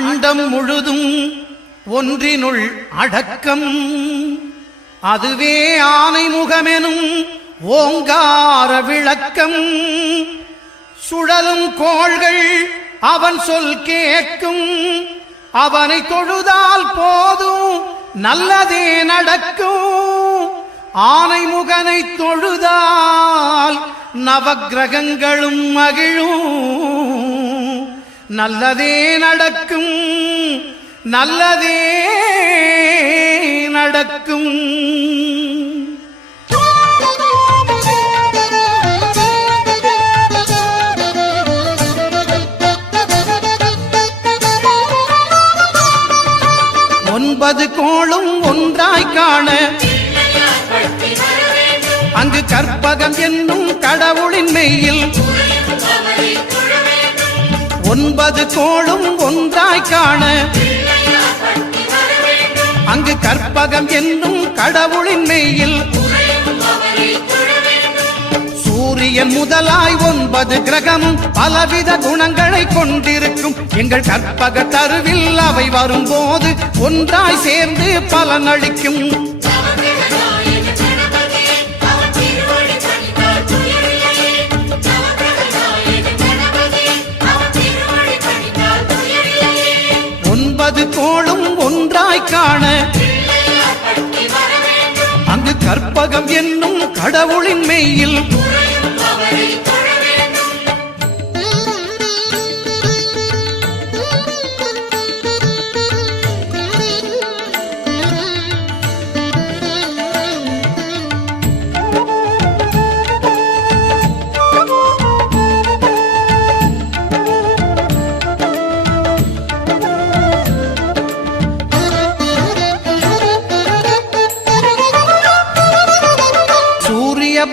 அண்டம் முழுதும் ஒன்றினுள் அடக்கம். அதுவே ஆனை முகமெனும் ஓங்கார விளக்கம். சுழலும் கோள்கள் அவன் சொல் கேட்கும். அவனை தொழுதால் போதும் நல்லதே நடக்கும். ஆனை முகனை தொழுதால் நவக்கிரகங்களும் மகிழும். நல்லதே நடக்கும், நல்லதே நடக்கும். ஒன்பது கோளும் ஒன்றாய் காண அங்கு கற்பகம் என்னும் கடவுளின் மெய்யில். ஒன்பது கோளும் ஒன்றாய் காண அங்கு கற்பகம் என்னும் கடவுளின் மெய்யில். சூரியன் முதலாய் 9 கிரகமும் பலவித குணங்களை கொண்டிருக்கும். எங்கள் கற்பக தருவில் அவை வரும்போது ஒன்றாய் சேர்ந்து பலனளிக்கும். ஒன்பது கோளும் ஒன்றாய் காண அங்கு கற்பகம் என்னும் கடவுளின் மெய்யில்.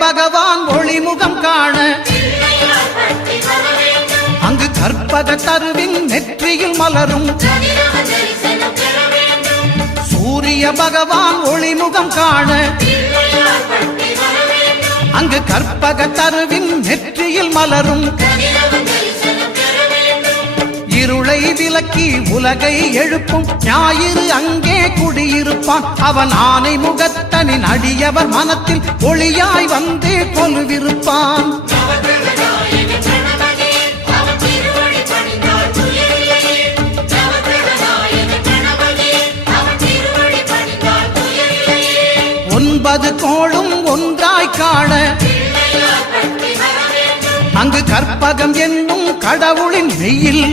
பகவான் ஒளிமுகம் காண அங்கு கற்பக தருவின் நெற்றியில் மலரும். சூரிய பகவான் ஒளிமுகம் காண அங்கு கற்பக தருவின் நெற்றியில் மலரும். இருளை விலக்கி உலகை எழுப்பும் ஞாயிறு அங்கே குடியிருப்பான். அவன் ஆனை முகத்தனின் அடியவர் மனத்தில் ஒளியாய் வந்து கொலுவிருப்பான். ஒன்பது கோளும் ஒன்றாய் காண அங்கு கற்பகம் என்னும் கடவுளின் மெய்யில்.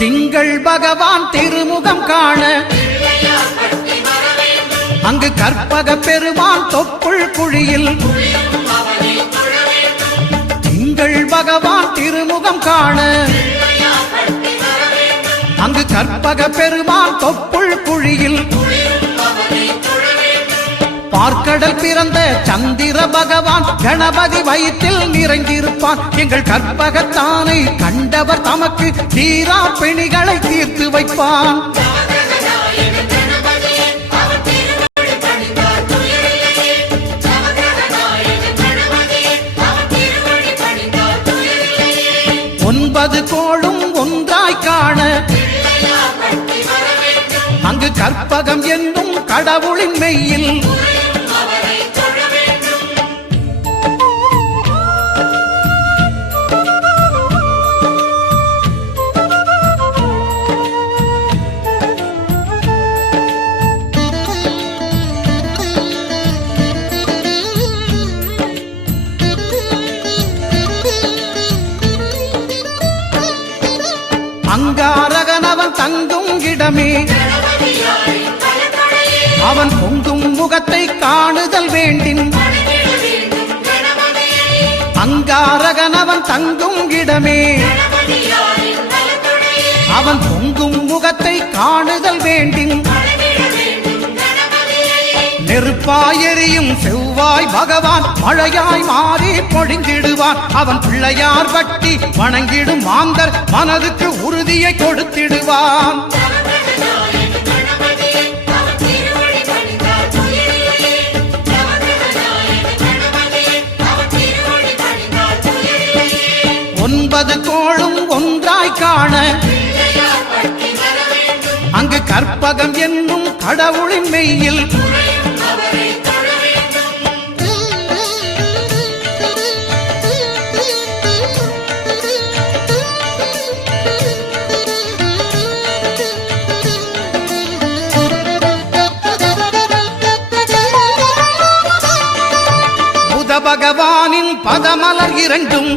திங்கள் பகவான் திருமுகம் காண அங்கு கற்பக பெருமான் தொப்புள் குழியில். திங்கள் பகவான் திருமுகம் காண அங்கு கற்பக பெருமான் தொப்புள் குழியில். பார்க்கடல் பிறந்த சந்திர பகவான் கணபதி வயிற்றில் நிறைந்திருப்பான். எங்கள் கற்பகத்தானை கண்டவர் தமக்கு தீரா பிணிகளை தீர்த்து வைப்பான். ஒன்பது கோளும் ஒன்றாய் காண அங்கு கற்பகம் என்னும் கடவுளின் மெய்யில். அங்காரகனவன் தங்கும் இடமே அவன் பொங்கும் முகத்தை காணுதல் வேண்டின். அங்காரகனவன் தங்கும் இடமே அவன் பொங்கும் முகத்தை காணுதல் வேண்டின். நெருப்பாய் எரியும் செவ்வாய் பகவான் மழையாய் மாறி பொழிந்திடுவான். அவன் பிள்ளையார் பட்டி வணங்கிடும் மாந்தர் மனதுக்கு உறுதியை கொடுத்திடுவான். ஒன்பது கோளும் ஒன்றாய் காண அங்கு கற்பகம் என்னும் கடவுளின் மெய்யில் புத பகவானின் பதமலர் இரண்டும்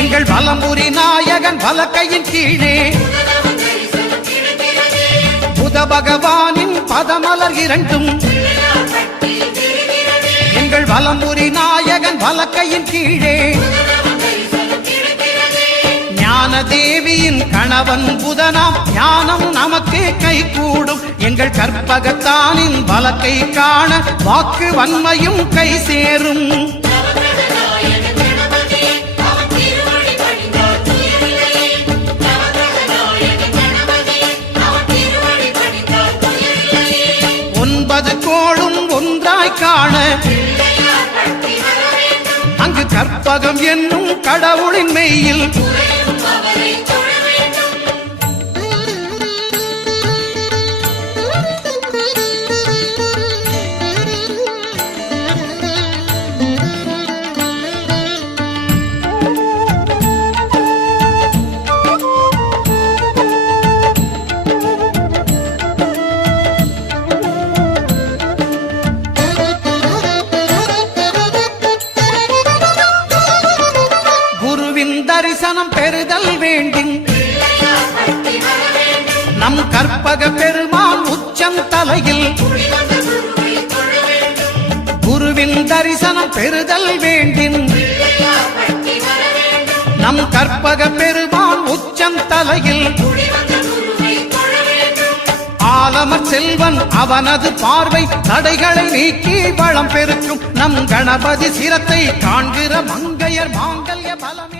எங்கள் வலம்புரி நாயகன் வலக்கையின் கீழே புத பகவானின் பதமலர் இரண்டும் எங்கள் வலம்புரி நாயகன் வலக்கையின் கீழே ஞான தேவியின் கணவன் புதனாம் ஞானம் நமக்கு கை கூடும். எங்கள் கற்பகத்தானின் வலக்கை காண வாக்கு வன்மையும் கை சேரும். ஒன்பது கோளும் ஒன்றாய் காண அங்கு கற்பகம் என்னும் கடவுளின் மெய்யில் தரிசனம் பெறுதல் வேண்டும். நம் கற்பக பெருமான் உச்சம் தலையில் குருவின் தரிசனம் பெறுதல் வேண்டும். நம் கற்பக பெருமான் உச்சம் தலையில் ஆலமர் செல்வன் அவனது பார்வை தடைகளை நீக்கி வளம் பெருக்கும். நம் கணபதி சிரத்தை காண்கிற மங்கையர் மாங்கல்ய பலமே